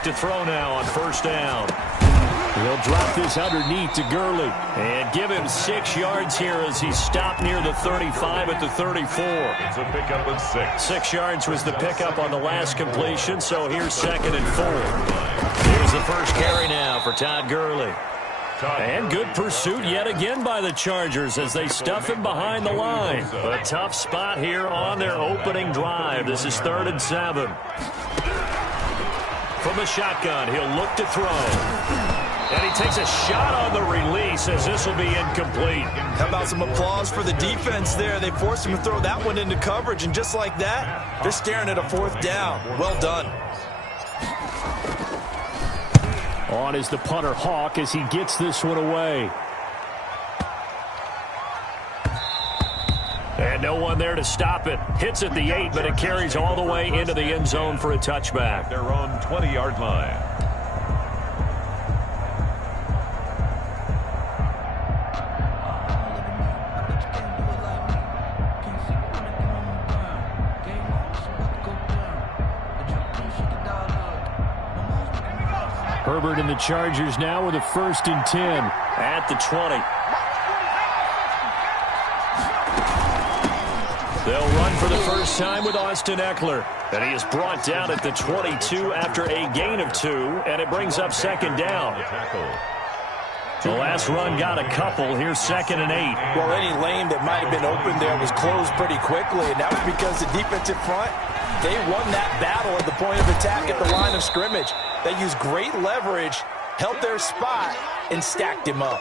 back to throw now on first down. He'll drop this underneath to Gurley and give him 6 yards here as he stopped near the 35 at the 34. It's a pickup of 6. 6 yards was the pickup on the last completion, so here's 2nd and 4. Here's the first carry now for Todd Gurley. And good pursuit yet again by the Chargers as they stuff him behind the line. A tough spot here on their opening drive. This is 3rd and 7. From the shotgun, he'll look to throw. And he takes a shot on the release as this will be incomplete. How about some applause for the defense there? They forced him to throw that one into coverage, and just like that, they're staring at a 4th down. Well done. On is the punter, Hawk, as he gets this one away. And no one there to stop it. Hits at the 8, but it carries all the way into the end zone for a touchback. They're on 20-yard line. Herbert and the Chargers now with a 1st and 10 at the 20. They'll run for the first time with Austin Eckler. And he is brought down at the 22 after a gain of 2, and it brings up 2nd down. The last run got a couple. Here's 2nd and 8. Well, any lane that might have been open there was closed pretty quickly, and that was because the defensive front, they won that battle at the point of attack at the line of scrimmage. They used great leverage, held their spot, and stacked him up.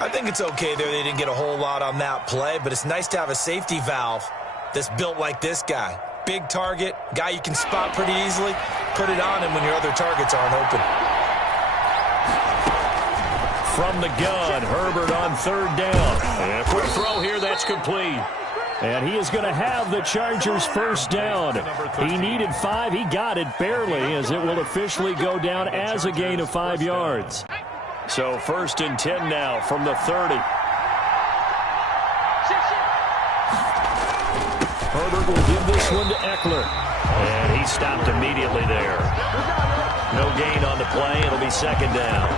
I think it's okay there. They didn't get a whole lot on that play, but it's nice to have a safety valve that's built like this guy. Big target, guy you can spot pretty easily. Put it on him when your other targets aren't open. From the gun, Herbert on 3rd down. And a quick throw here, that's complete. And he is going to have the Chargers' first down. He needed 5. He got it barely, as it will officially go down as a gain of 5 yards. So 1st and 10 now from the 30. Herbert will give this one to Eckler. And he stopped immediately there. No gain on the play. It'll be 2nd down.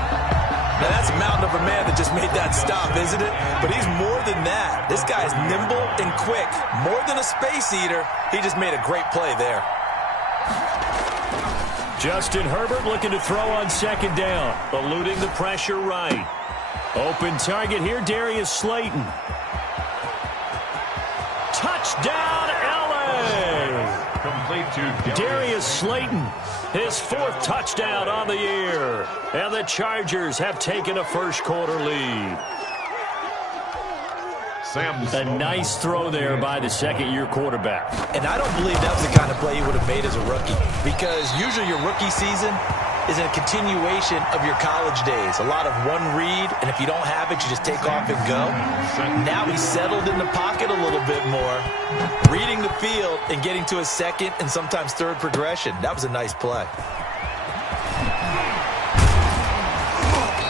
Now, that's a mountain of a man that just made that stop, isn't it? But he's more than that. This guy is nimble and quick. More than a space eater. He just made a great play there. Justin Herbert looking to throw on 2nd down. Eluding the pressure right. Open target here, Darius Slayton. Touchdown, L.A. Complete to Darius Slayton. His 4th touchdown on the year. And the Chargers have taken a first-quarter lead. A nice throw there by the 2nd-year quarterback. And I don't believe that was the kind of play he would have made as a rookie. Because usually your rookie season is a continuation of your college days. A lot of one read, and if you don't have it, you just take off and go. Now he's settled in the pocket a little bit more, reading the field and getting to his 2nd and sometimes 3rd progression. That was a nice play.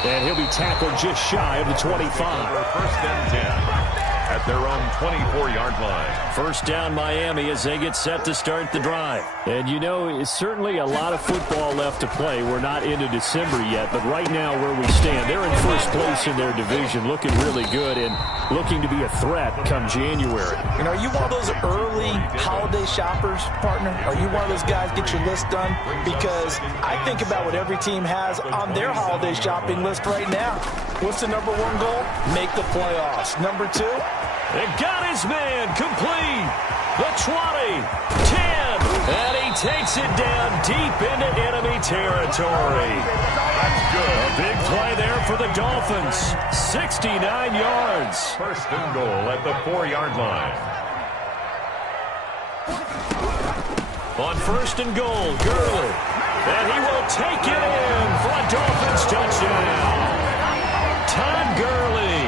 And he'll be tackled just shy of the 25. 1st and 10. At their own 24-yard line. First down Miami as they get set to start the drive. And you know, it's certainly a lot of football left to play. We're not into December yet, but right now where we stand, they're in first place in their division, looking really good and looking to be a threat come January. You know, are you one of those early holiday shoppers, partner? Are you one of those guys get your list done? Because I think about what every team has on their holiday shopping list right now. What's the number 1 goal? Make the playoffs. Number 2? It got his man complete. The 20, 10, and he takes it down deep into enemy territory. That's good. A big play there for the Dolphins. 69 yards. 1st and goal at the 4-yard line. On 1st and goal, Gurley. And he will take it in for a Dolphins touchdown. Todd Gurley,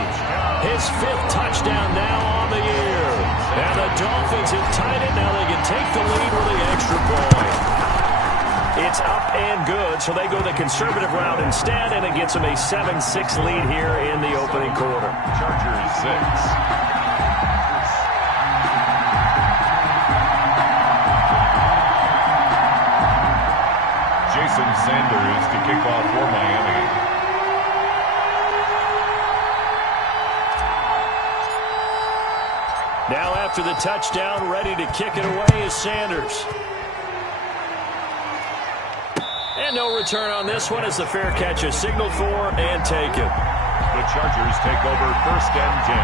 his 5th touchdown now on the year. And the Dolphins have tied it. Now they can take the lead with the extra point. It's up and good, so they go the conservative route instead, and it gets them a 7-6 lead here in the opening quarter. Chargers 6. Sanders to kick off for Miami. Now after the touchdown, ready to kick it away is Sanders. And no return on this one as the fair catch is signaled for and taken. The Chargers take over 1st and 10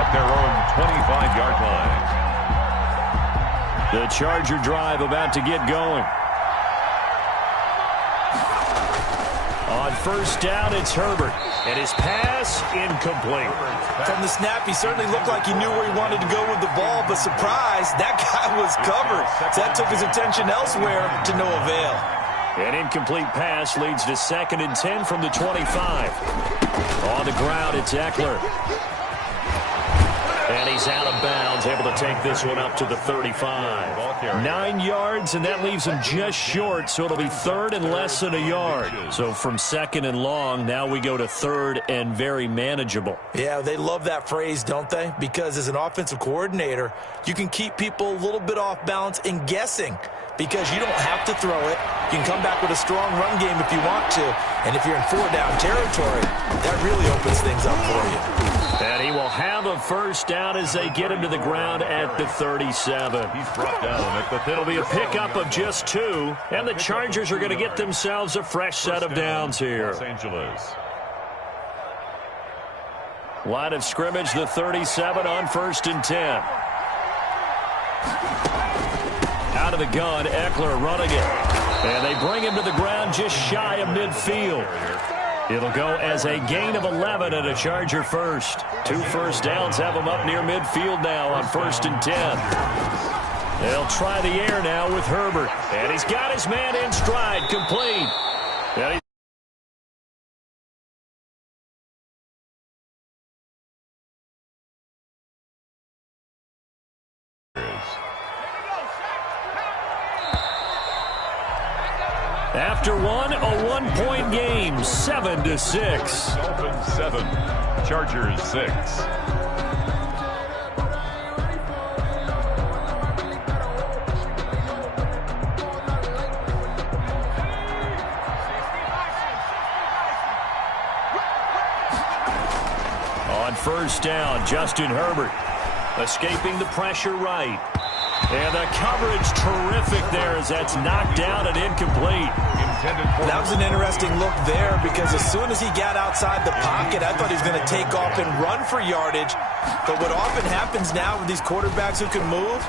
at their own 25-yard line. The Charger drive about to get going. On 1st down, it's Herbert. And his pass incomplete. From the snap, he certainly looked like he knew where he wanted to go with the ball, but surprise, that guy was covered. So that took his attention elsewhere to no avail. An incomplete pass leads to 2nd and 10 from the 25. On the ground, it's Eckler. And he's out of bounds, able to take this one up to the 35. 9 yards, and that leaves him just short, so it'll be 3rd and less than a yard. So from 2nd and long, now we go to 3rd and very manageable. Yeah, they love that phrase, don't they? Because as an offensive coordinator, you can keep people a little bit off balance and guessing. Because you don't have to throw it. You can come back with a strong run game if you want to. And if you're in 4-down territory, that really opens things up for you. And he will have a 1st down as they get him to the ground at the 37. He's brought down at the It'll be a pickup of just 2. And the Chargers are going to get themselves a fresh set of downs here. Los Angeles. Line of scrimmage, the 37 on 1st and 10. Out of the gun, Eckler running it. And they bring him to the ground just shy of midfield. It'll go as a gain of 11 and a Charger first. 2 first downs have him up near midfield now on 1st and 10. They'll try the air now with Herbert. And he's got his man in stride, complete. And after one, a one-point game, 7-6. Dolphins 7, Chargers 6. On 1st down, Justin Herbert escaping the pressure right. And the coverage terrific there as that's knocked down and incomplete. That was an interesting look there because as soon as he got outside the pocket, I thought he was going to take off and run for yardage. But what often happens now with these quarterbacks who can move,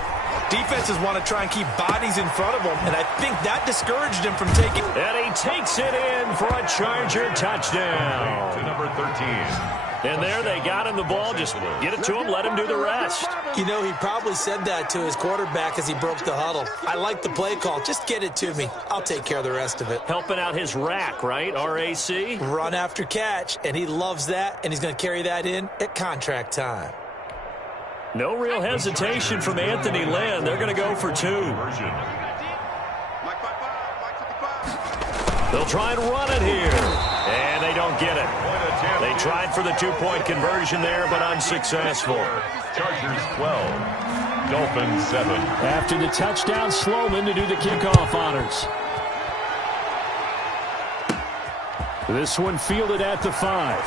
defenses want to try and keep bodies in front of them, and I think that discouraged him from taking. And he takes it in for a Charger touchdown. To number 13. And there they got him the ball. Just get it to him, let him do the rest. You know, he probably said that to his quarterback as he broke the huddle. I like the play call. Just get it to me. I'll take care of the rest of it. Helping out his rack, right? RAC? Run after catch, and he loves that, and he's going to carry that in at contract time. No real hesitation from Anthony Lynn. They're going to go for 2. They'll try and run it here. And they don't get it. They tried for the 2-point conversion there, but unsuccessful. Chargers 12, Dolphins 7. After the touchdown, Sloman to do the kickoff honors. This one fielded at the 5.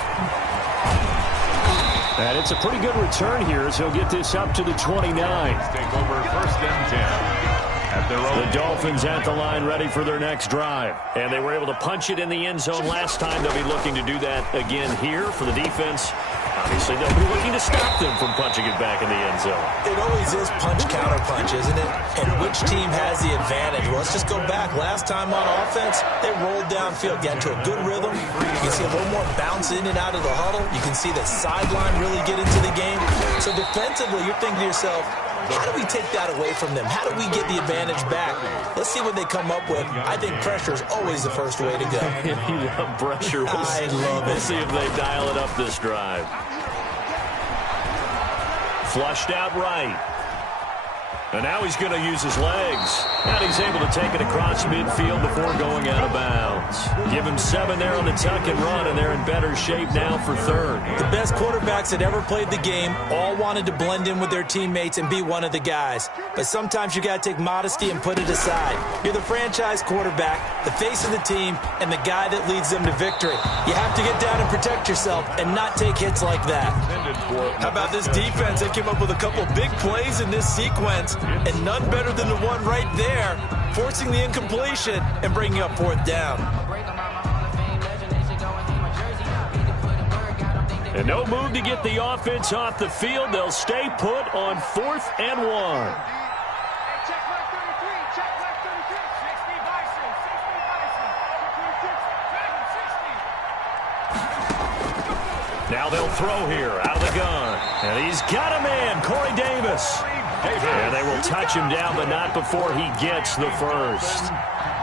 And it's a pretty good return here as he'll get this up to the 29. Take over 1st and 10. The Dolphins at the line ready for their next drive. And they were able to punch it in the end zone last time. They'll be looking to do that again here for the defense. Obviously, they'll be looking to stop them from punching it back in the end zone. It always is punch-counter-punch, isn't it? And which team has the advantage? Well, let's just go back. Last time on offense, they rolled downfield, got into a good rhythm. You can see a little more bounce in and out of the huddle. You can see the sideline really get into the game. So defensively, you're thinking to yourself, how do we take that away from them? How do we get the advantage back? Let's see what they come up with. I think pressure is always the first way to go. You love pressure. I love it. We'll see if they dial it up this drive. Flushed out right. And now he's going to use his legs. And he's able to take it across midfield before going out of bounds. Give him 7 there on the tuck and run, and they're in better shape now for third. The best quarterbacks that ever played the game all wanted to blend in with their teammates and be one of the guys. But sometimes you got to take modesty and put it aside. You're the franchise quarterback, the face of the team, and the guy that leads them to victory. You have to get down and protect yourself and not take hits like that. How about this defense? They came up with a couple big plays in this sequence, and none better than the one right there, forcing the incompletion and bringing up 4th down. And no move to get the offense off the field. They'll stay put on 4th and 1. Now they'll throw here out of the gun. And he's got a man, Corey Davis. And they will touch him down, but not before he gets the first.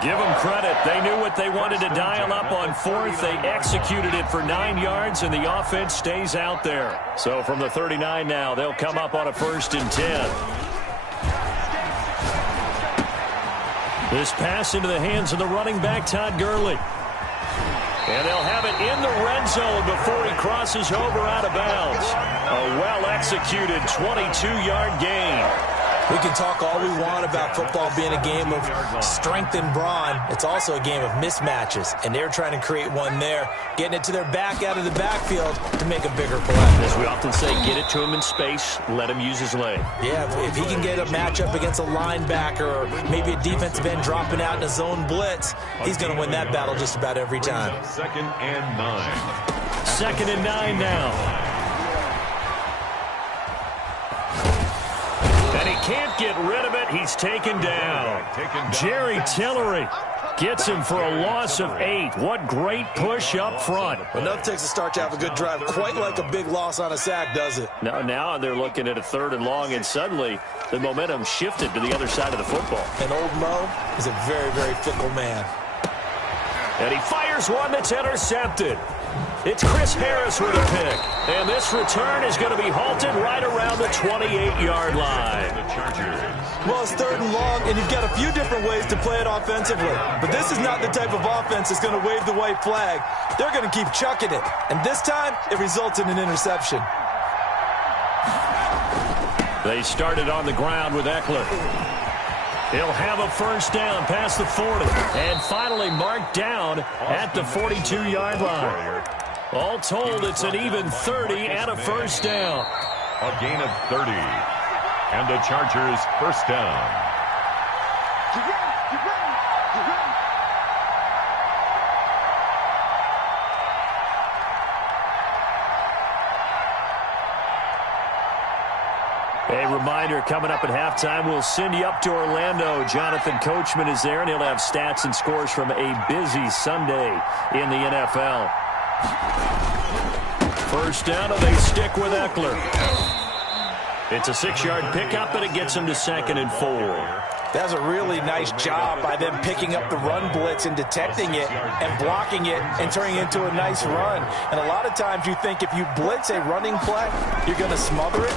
Give them credit. They knew what they wanted to dial up on 4th. They executed it for 9 yards, and the offense stays out there. So from the 39 now, they'll come up on a 1st and 10. This pass into the hands of the running back, Todd Gurley. And they'll have it in the red zone before he crosses over out of bounds. A well-executed 22-yard gain. We can talk all we want about football being a game of strength and brawn. It's also a game of mismatches, and they're trying to create one there, getting it to their back out of the backfield to make a bigger play. As we often say, get it to him in space, let him use his leg. Yeah, if he can get a matchup against a linebacker or maybe a defensive end dropping out in a zone blitz, he's going to win that battle just about every time. 2nd and 9. 2nd and 9 now. And he can't get rid of it. He's taken down. Jerry Tillery gets him for a loss of 8. What great push up front. Enough takes a start to have a good drive. Quite like a big loss on a sack, does it? Now they're looking at a 3rd and long, and suddenly the momentum shifted to the other side of the football. And old Mo is a very, very fickle man. And he fires one that's intercepted. It's Chris Harris with a pick. And this return is going to be halted right around the 28-yard line. Well, it's 3rd and long, and you've got a few different ways to play it offensively. But this is not the type of offense that's going to wave the white flag. They're going to keep chucking it. And this time, it results in an interception. They started on the ground with Eckler. He'll have a 1st down past the 40. And finally marked down at the 42-yard line. All told, it's an even 30 and a 1st down. A gain of 30. And the Chargers 1st down. A reminder, coming up at halftime, we'll send you up to Orlando. Jonathan Coachman is there, and he'll have stats and scores from a busy Sunday in the NFL. 1st down, and they stick with Eckler. It's a 6-yard pickup, and it gets him to 2nd and 4. That's a really nice job by them picking up the run blitz and detecting it and blocking it and turning it into a nice run. And a lot of times you think if you blitz a running play, you're going to smother it.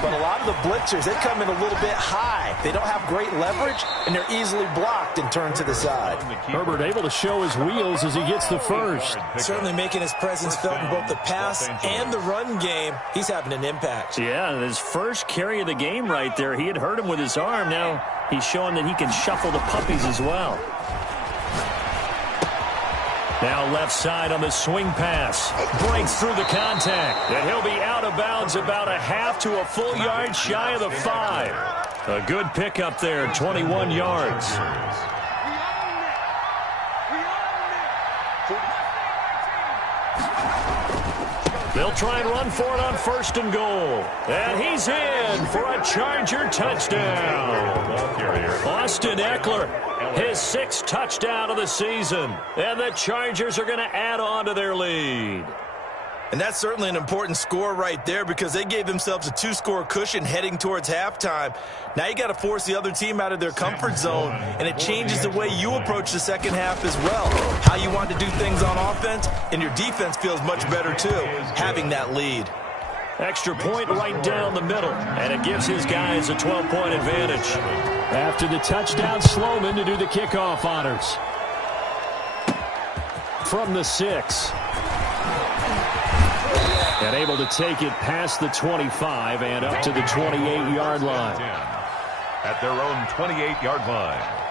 But a lot of the blitzers, they come in a little bit high. They don't have great leverage, and they're easily blocked and turned to the side. Herbert able to show his wheels as he gets the first. Certainly making his presence felt in both the pass and the run game. He's having an impact. Yeah, and his first carry of the game right there, he had hurt him with his arm. Now he's showing that he can shuffle the puppies as well. Now left side on the swing pass. Breaks through the contact. And he'll be out of bounds about a half to a full yard shy of the 5. A good pickup there, 21 yards. They'll try and run for it on 1st and goal. And he's in for a Charger touchdown. Austin Eckler, his 6th touchdown of the season. And the Chargers are going to add on to their lead. And that's certainly an important score right there because they gave themselves a 2-score cushion heading towards halftime. Now you got to force the other team out of their comfort zone, and it changes the way you approach the second half as well. How you want to do things on offense, and your defense feels much better too, having that lead. Extra point right down the middle, and it gives his guys a 12-point advantage. After the touchdown, Sloman to do the kickoff honors. From the 6. And able to take it past the 25 and up to the 28-yard line. At their own 28-yard line.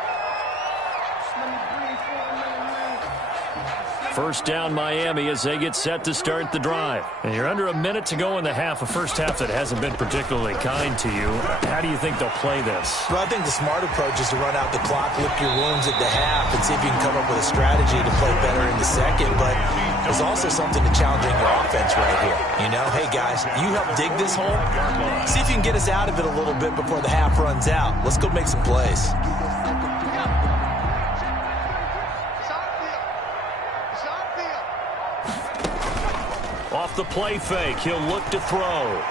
First down Miami as they get set to start the drive. And you're under a minute to go in the half, a first half that hasn't been particularly kind to you. How do you think they'll play this? Well, I think the smart approach is to run out the clock, lick your wounds at the half, and see if you can come up with a strategy to play better in the second. But there's also something to challenging your offense right here. You know, hey, guys, you help dig this hole. See if you can get us out of it a little bit before the half runs out. Let's go make some plays. Off the play fake, he'll look to throw.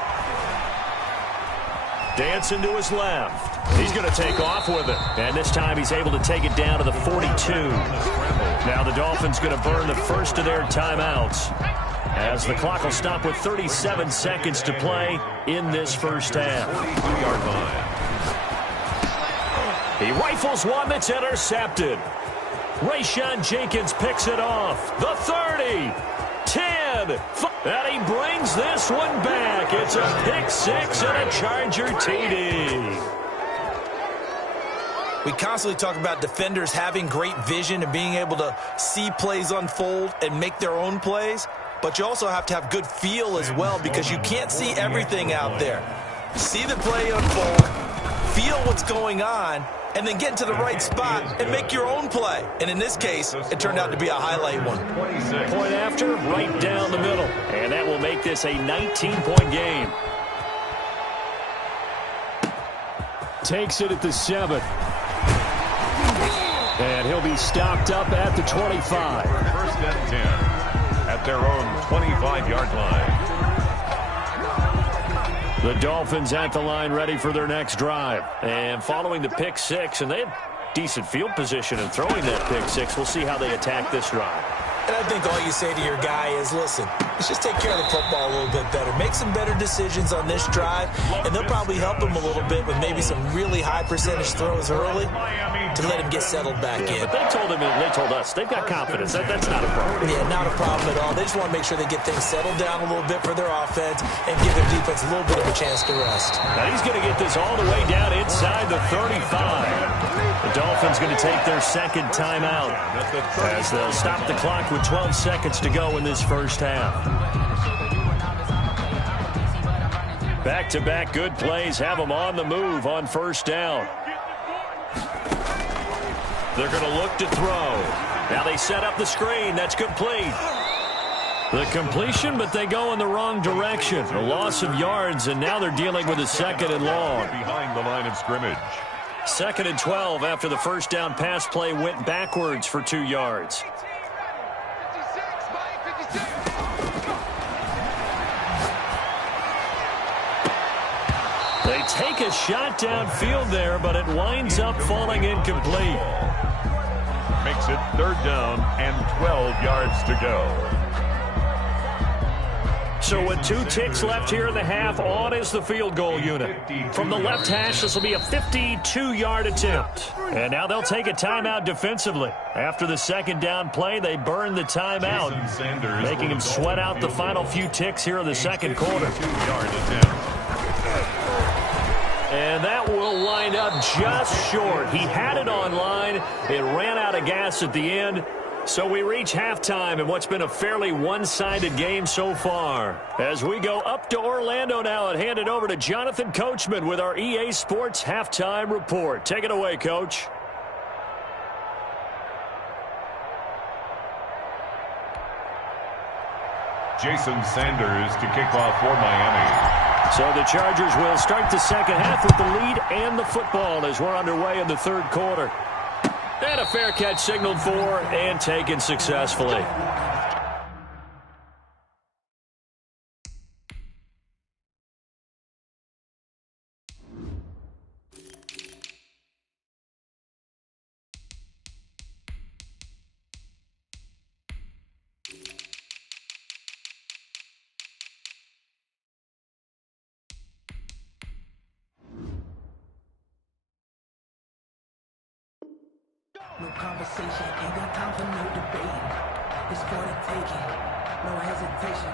Dancing to his left. He's going to take off with it. And this time he's able to take it down to the 42. Now the Dolphins going to burn the first of their timeouts, as the clock will stop with 37 seconds to play in this first half. He rifles one that's intercepted. Rayshon Jenkins picks it off. The 30. 10, and he brings this one back. It's a pick six and a Charger TD. We constantly talk about defenders having great vision and being able to see plays unfold and make their own plays, but you also have to have good feel as well, because you can't see everything out there. See the play unfold, feel what's going on, and then get into the right spot and make your own play. And in this case, it turned out to be a highlight one. Point after, right down the middle. And that will make this a 19-point game. Takes it at the 7. And he'll be stopped up at the 25. First and 10 at their own 25-yard line. The Dolphins at the line, ready for their next drive. And following the pick six, and they have decent field position in throwing that pick six. We'll see how they attack this drive. And I think all you say to your guy is, listen, let's just take care of the football a little bit better. Make some better decisions on this drive, and they'll probably help him a little bit with maybe some really high percentage throws early to let him get settled back in. But they told him, and they told us, they've got confidence. That's not a problem. Yeah, not a problem at all. They just want to make sure they get things settled down a little bit for their offense and give their defense a little bit of a chance to rest. Now he's going to get this all the way down inside the 35. The Dolphins going to take their second timeout as they'll stop the clock with 12 seconds to go in this first half. Back-to-back good plays have them on the move on first down. They're going to look to throw. Now they set up the screen. That's complete. The completion, but they go in the wrong direction. A loss of yards, and now they're dealing with a second and long. Behind the line of scrimmage. Second and 12 after the first down pass play went backwards for 2 yards. They take a shot downfield there, but it winds up falling incomplete. Makes it third down and 12 yards to go. So with 2 ticks left here in the half, on is the field goal unit. From the left hash, this will be a 52-yard attempt. And now they'll take a timeout defensively. After the second down play, they burn the timeout, making them sweat out the final few ticks here in the second quarter. And that will wind up just short. He had it on line. It ran out of gas at the end. So we reach halftime in what's been a fairly one-sided game so far. As we go up to Orlando now and hand it over to Jonathan Coachman with our EA Sports Halftime Report. Take it away, Coach. Jason Sanders to kick off for Miami. So the Chargers will start the second half with the lead and the football as we're underway in the third quarter. And a fair catch signaled for and taken successfully. conversation, ain't got time for no debate. It's for the taking, no hesitation.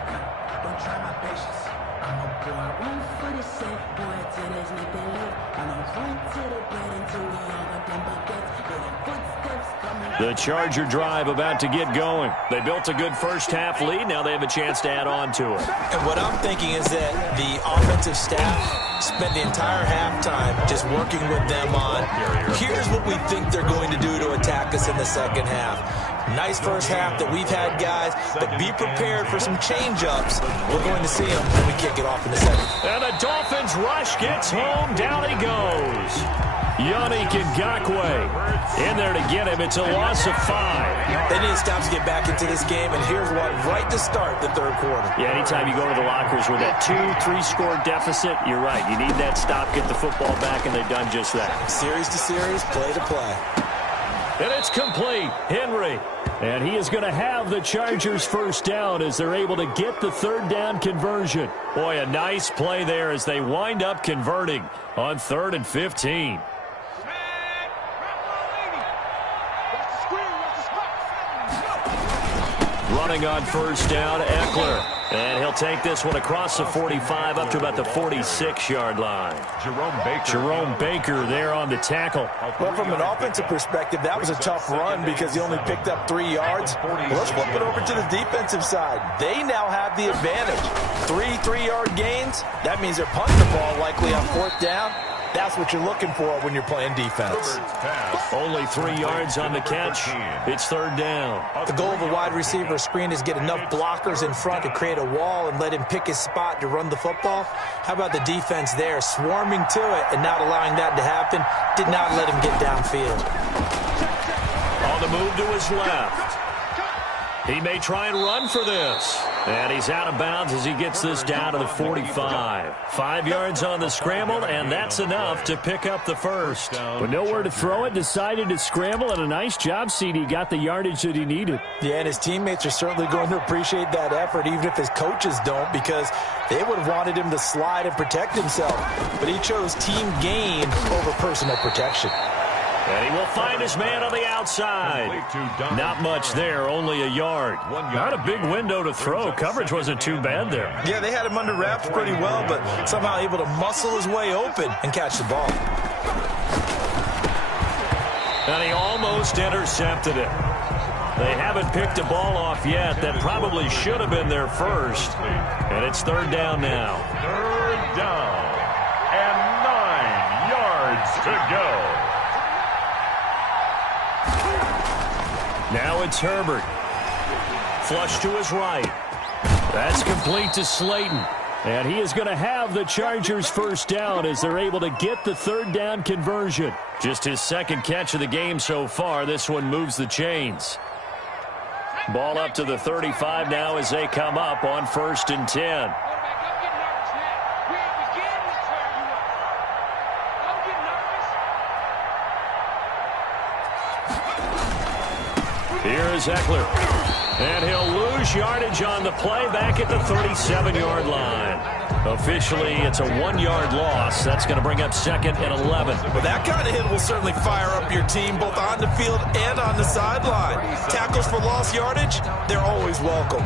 Don't try my patience. I'm a boy, run for the set, boy, till there's nothing left. I'm a run to the bread until we all got them baguettes. Little footsteps coming. The Charger drive about to get going. They built a good first-half lead. Now they have a chance to add on to it. And what I'm thinking is that the offensive staff spent the entire halftime just working with them on, here's what we think they're going to do to attack us in the second half. Nice first half that we've had, guys, but be prepared for some change-ups. We're going to see them when we kick it off in the second. And the Dolphins rush gets home. Down he goes. Yannick Ngakoue in there to get him. It's a loss of 5. They need to stop to get back into this game, and here's one right to start the third quarter. Yeah, anytime you go to the lockers with that 2-3 score deficit, you're right. You need that stop, get the football back, and they've done just that. Series to series, play to play. And it's complete. Henry. And he is going to have the Chargers first down as they're able to get the third down conversion. Boy, a nice play there as they wind up converting on 3rd and 15. Running on first down, Eckler. And he'll take this one across the 45 up to about the 46-yard line. Jerome Baker there on the tackle. Well, from an offensive perspective, that was a tough run because he only picked up 3 yards. Well, let's flip it over to the defensive side. They now have the advantage. 3 3-yard gains. That means they're punting the ball likely on 4th down. That's what you're looking for when you're playing defense. Only 3 yards on the catch. It's 3rd down. The goal of a wide receiver screen is get enough blockers in front to create a wall and let him pick his spot to run the football. How about the defense there, swarming to it and not allowing that to happen? Did not let him get downfield. On the move to his left. He may try and run for this. And he's out of bounds as he gets this down to the 45. 5 yards on the scramble, and that's enough to pick up the first. But nowhere to throw it, decided to scramble, and a nice job, CD. Got the yardage that he needed. Yeah, and his teammates are certainly going to appreciate that effort, even if his coaches don't, because they would have wanted him to slide and protect himself. But he chose team gain over personal protection. And he will find his man on the outside. Not much there, only a yard. Not a big window to throw. Coverage wasn't too bad there. Yeah, they had him under wraps pretty well, but somehow able to muscle his way open and catch the ball. And he almost intercepted it. They haven't picked a ball off yet. That probably should have been their first. And it's 3rd down now. 3rd down and 9 yards to go. Now it's Herbert. Flush to his right. That's complete to Slayton. And he is going to have the Chargers first down as they're able to get the 3rd down conversion. Just his 2nd catch of the game so far. This one moves the chains. Ball up to the 35 now as they come up on 1st and 10. Here's Eckler. And he'll lose yardage on the play back at the 37-yard line. Officially, it's a 1-yard loss. That's going to bring up 2nd and 11. Well, that kind of hit will certainly fire up your team both on the field and on the sideline. Tackles for lost yardage, they're always welcome.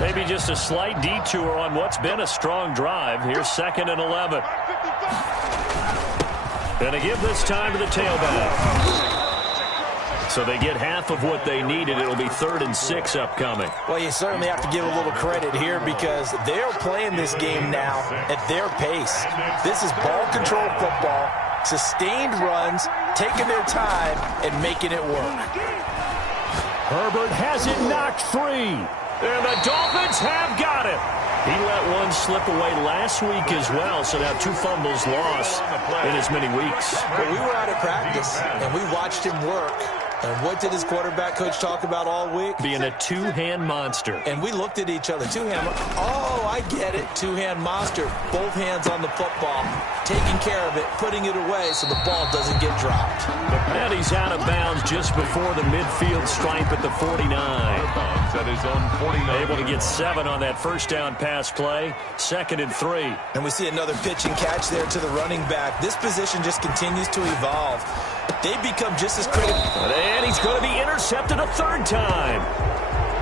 Maybe just a slight detour on what's been a strong drive. Here's 2nd and 11. Going to give this time to the tailback. So they get half of what they needed. It'll be 3rd and 6 upcoming. Well, you certainly have to give a little credit here because they're playing this game now at their pace. This is ball control football, sustained runs, taking their time, and making it work. Herbert has it knocked free. And the Dolphins have got it. He let one slip away last week as well, so now 2 fumbles lost in as many weeks. Well, we were out at practice, and we watched him work. And what did his quarterback coach talk about all week? Being a 2-hand monster. And we looked at each other. 2-hand. Oh, I get it. 2-hand monster. Both hands on the football. Taking care of it. Putting it away so the ball doesn't get dropped. And he's out of bounds just before the midfield stripe at the 49. at his own 49. Able to get 7 on that first down pass play. 2nd and 3. And we see another pitch and catch there to the running back. This position just continues to evolve. They become just as critical. And he's going to be intercepted a 3rd time.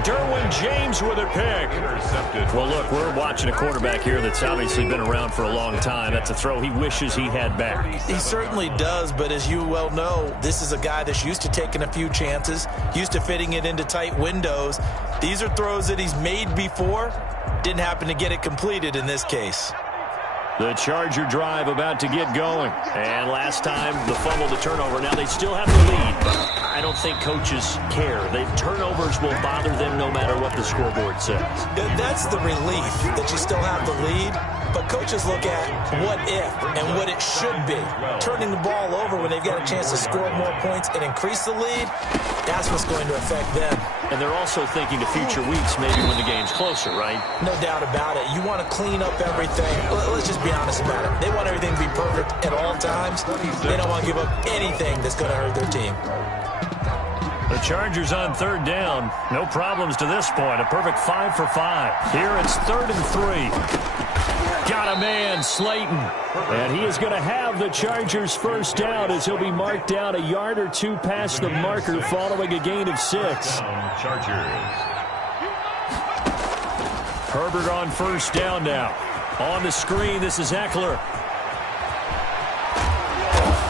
Derwin James with a pick. Intercepted. Well, look, we're watching a quarterback here that's obviously been around for a long time. That's a throw he wishes he had back. He certainly does, but as you well know, this is a guy that's used to taking a few chances, used to fitting it into tight windows. These are throws that he's made before. Didn't happen to get it completed in this case. The Charger drive about to get going. And last time, the fumble, the turnover. Now they still have the lead, but I don't think coaches care. Turnovers will bother them no matter what the scoreboard says. That's the relief that you still have the lead, but coaches look at what if and what it should be. Turning the ball over when they've got a chance to score more points and increase the lead, that's what's going to affect them. And they're also thinking to future weeks, maybe when the game's closer, right? No doubt about it. You want to clean up everything. Let's just be honest about it. They want everything to be perfect at all times. They don't want to give up anything that's going to hurt their team. The Chargers on 3rd down. No problems to this point. A perfect 5 for 5. Here it's 3rd and 3. Got a man, Slayton. And he is going to have the Chargers' first down as he'll be marked down a yard or 2 past the marker following a gain of 6. Chargers. Herbert on 1st down now. On the screen, this is Eckler.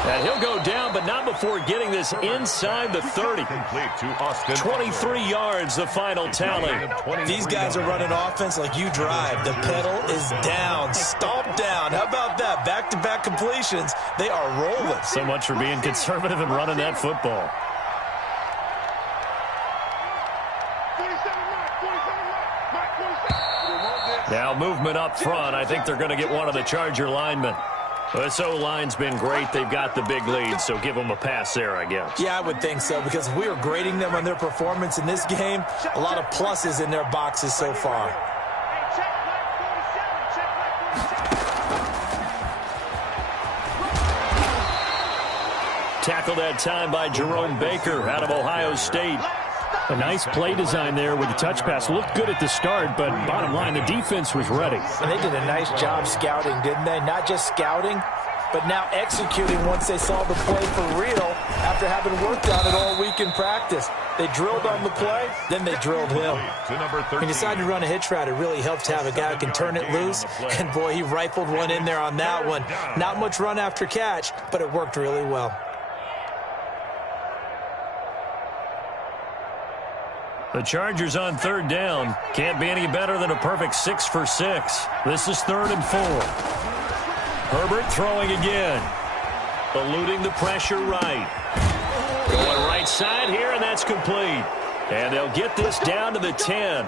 And he'll go down, but not before getting this inside the 30. Complete to Austin. 23 yards, the final tally. These guys are running offense like you drive. The pedal is down, stomped down. How about that? Back-to-back completions. They are rolling. So much for being conservative and running that football. Now movement up front. I think they're going to get one of the Charger linemen. This O-line's been great. They've got the big lead, so give them a pass there, I guess. Yeah, I would think so, because we are grading them on their performance in this game. A lot of pluses in their boxes so far. Tackled that time by Jerome Baker out of Ohio State. A nice play design there with the touch pass. Looked good at the start, but bottom line, the defense was ready. And they did a nice job scouting, didn't they? Not just scouting, but now executing once they saw the play for real after having worked on it all week in practice. They drilled on the play, then they drilled him. He decided to run a hitch route. It really helps to have a guy who can turn it loose. And, boy, he rifled one in there on that one. Not much run after catch, but it worked really well. The Chargers on 3rd down. Can't be any better than a perfect 6 for 6. This is 3rd and 4. Herbert throwing again. Eluding the pressure right. Going right side here, and that's complete. And they'll get this down to the 10.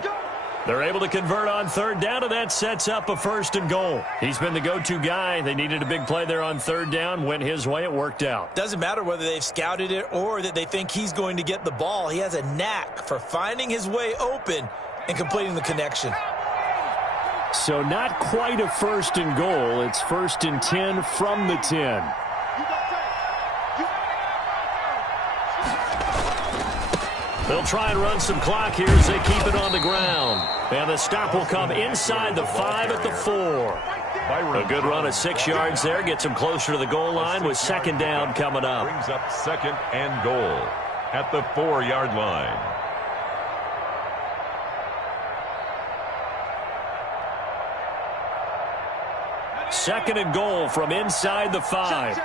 They're able to convert on 3rd down, and that sets up a 1st and goal. He's been the go-to guy. They needed a big play there on 3rd down. Went his way. It worked out. Doesn't matter whether they've scouted it or that they think he's going to get the ball. He has a knack for finding his way open and completing the connection. So not quite a 1st and goal. It's 1st and 10 from the 10. They'll try and run some clock here as they keep it on the ground. And the stop will come inside the 5 at the 4. A good run of 6 yards there. Gets them closer to the goal line with 2nd down coming up. Brings up 2nd and goal at the 4-yard line. Second and goal from inside the 5.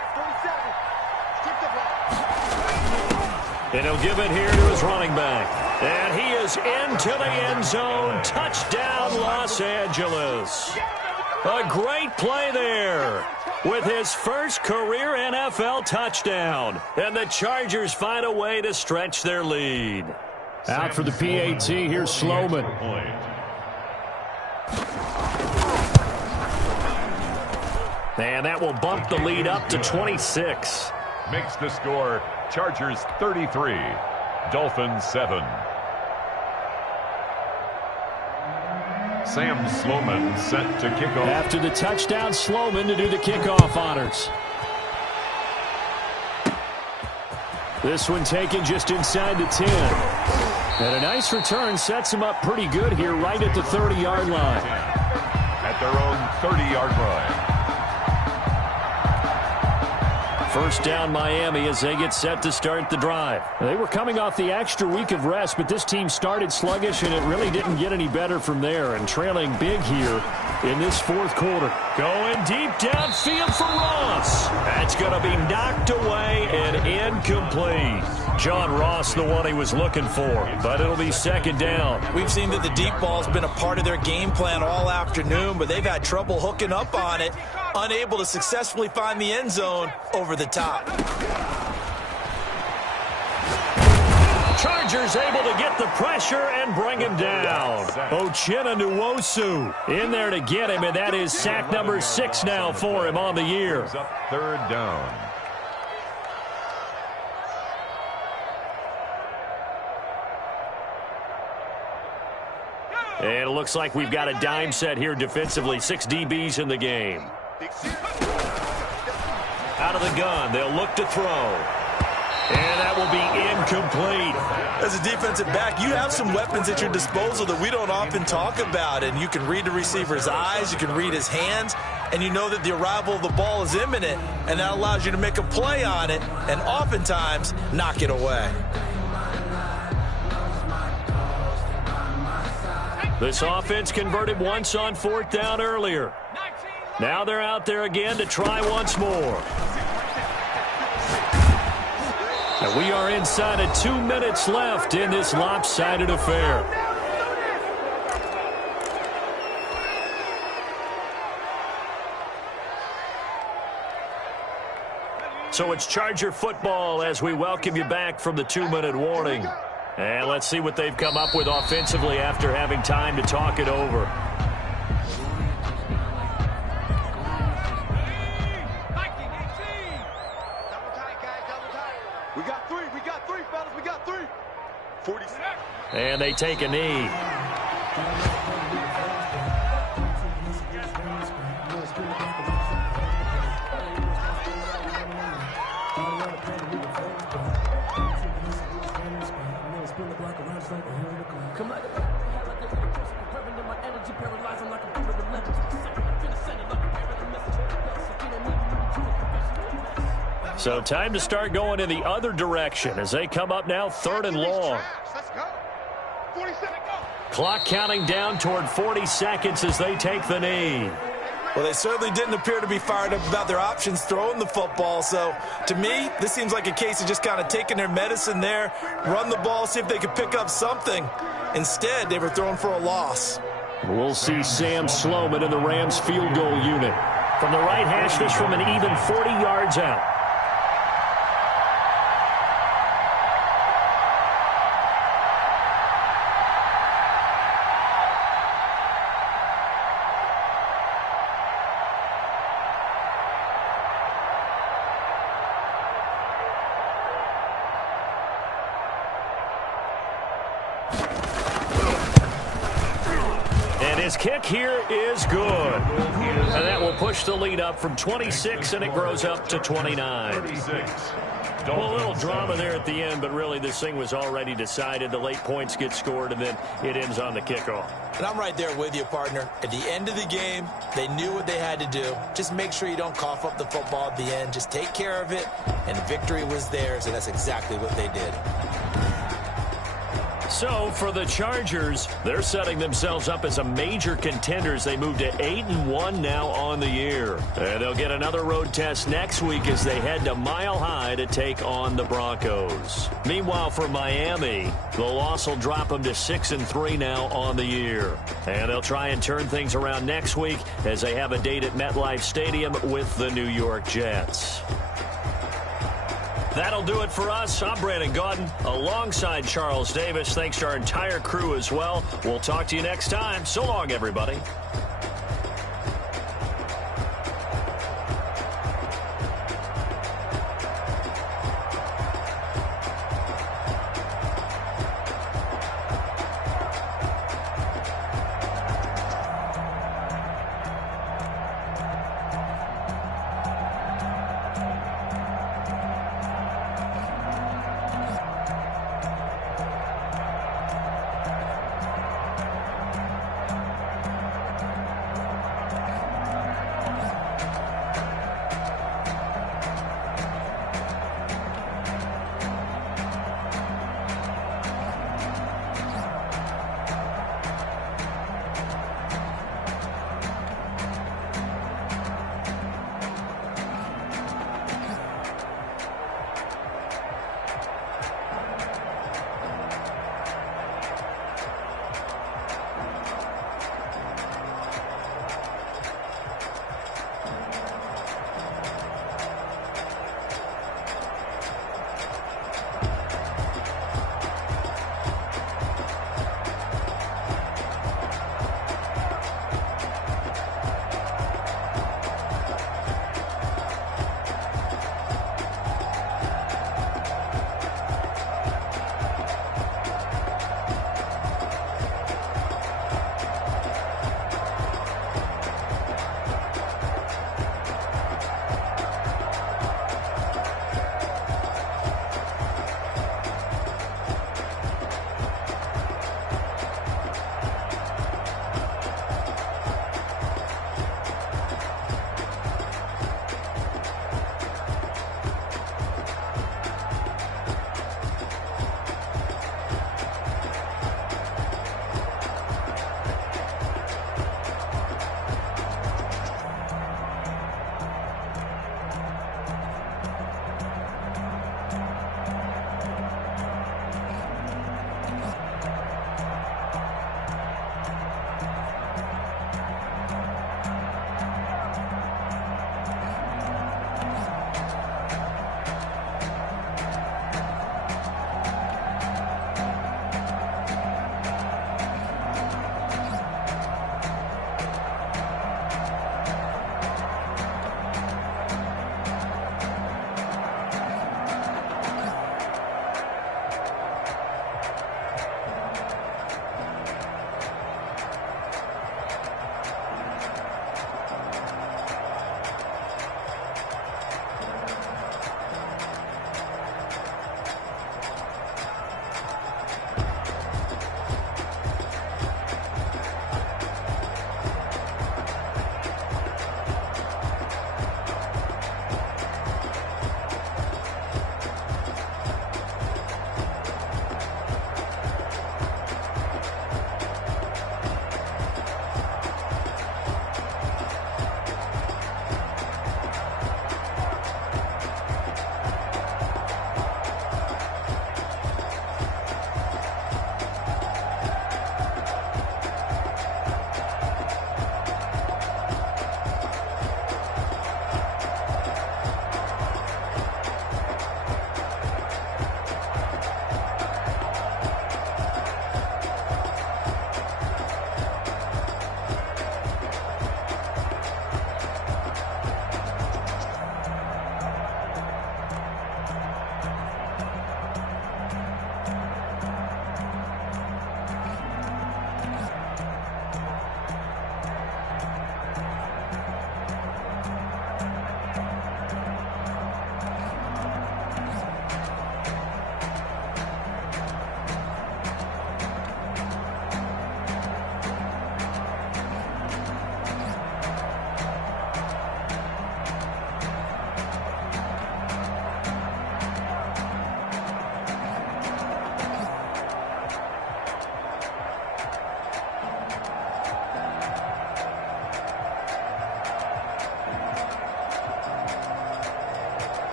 And he'll give it here to his running back. And he is into the end zone. Touchdown, Los Angeles. A great play there with his first career NFL touchdown. And the Chargers find a way to stretch their lead. Out for the PAT, here's Sloman. And that will bump the lead up to 26. Makes the score Chargers 33, Dolphins 7. Sam Sloman set to kick off. After the touchdown, Sloman to do the kickoff honors. This one taken just inside the 10. And a nice return sets him up pretty good here right at the 30-yard line. At their own 30-yard line. First down Miami as they get set to start the drive. They were coming off the extra week of rest, but this team started sluggish, and it really didn't get any better from there, and trailing big here in this fourth quarter. Going deep downfield for Ross. That's going to be knocked away and incomplete. John Ross, the one he was looking for, but it'll be second down. We've seen that the deep ball's been a part of their game plan all afternoon, but they've had trouble hooking up on it, unable to successfully find the end zone over the top. Chargers able to get the pressure and bring him down. Uchenna Nwosu in there to get him, and that is sack number 6 now for him on the year. Third down. And it looks like we've got a dime set here defensively. 6 DBs in the game. Out of the gun, they'll look to throw. And that will be incomplete. As a defensive back, you have some weapons at your disposal that we don't often talk about. And you can read the receiver's eyes, you can read his hands, and you know that the arrival of the ball is imminent. And that allows you to make a play on it and oftentimes knock it away. This offense converted once on 4th down earlier. Now they're out there again to try once more. And we are inside of 2 minutes left in this lopsided affair. So it's Charger football as we welcome you back from the 2-minute warning. And let's see what they've come up with offensively after having time to talk it over. We got three, fellas. We got three. 40. And they take a knee. So time to start going in the other direction as they come up now 3rd and long. Clock counting down toward 40 seconds as they take the knee. Well, they certainly didn't appear to be fired up about their options throwing the football. So, to me, this seems like a case of just kind of taking their medicine there, run the ball, see if they could pick up something. Instead, they were throwing for a loss. We'll see Sam Sloman in the Rams field goal unit. From the right hash, this from an even 40 yards out. His kick here is good. And that will push the lead up from 26, and it grows up to 29. Well, a little drama there at the end, but really this thing was already decided. The late points get scored, and then it ends on the kickoff. And I'm right there with you, partner. At the end of the game, they knew what they had to do. Just make sure you don't cough up the football at the end. Just take care of it, and victory was theirs, and that's exactly what they did. So for the Chargers, they're setting themselves up as a major contender as they move to 8-1 now on the year. And they'll get another road test next week as they head to Mile High to take on the Broncos. Meanwhile, for Miami, the loss will drop them to 6-3 now on the year. And they'll try and turn things around next week as they have a date at MetLife Stadium with the New York Jets. That'll do it for us. I'm Brandon Gaudin alongside Charles Davis. Thanks to our entire crew as well. We'll talk to you next time. So long, everybody.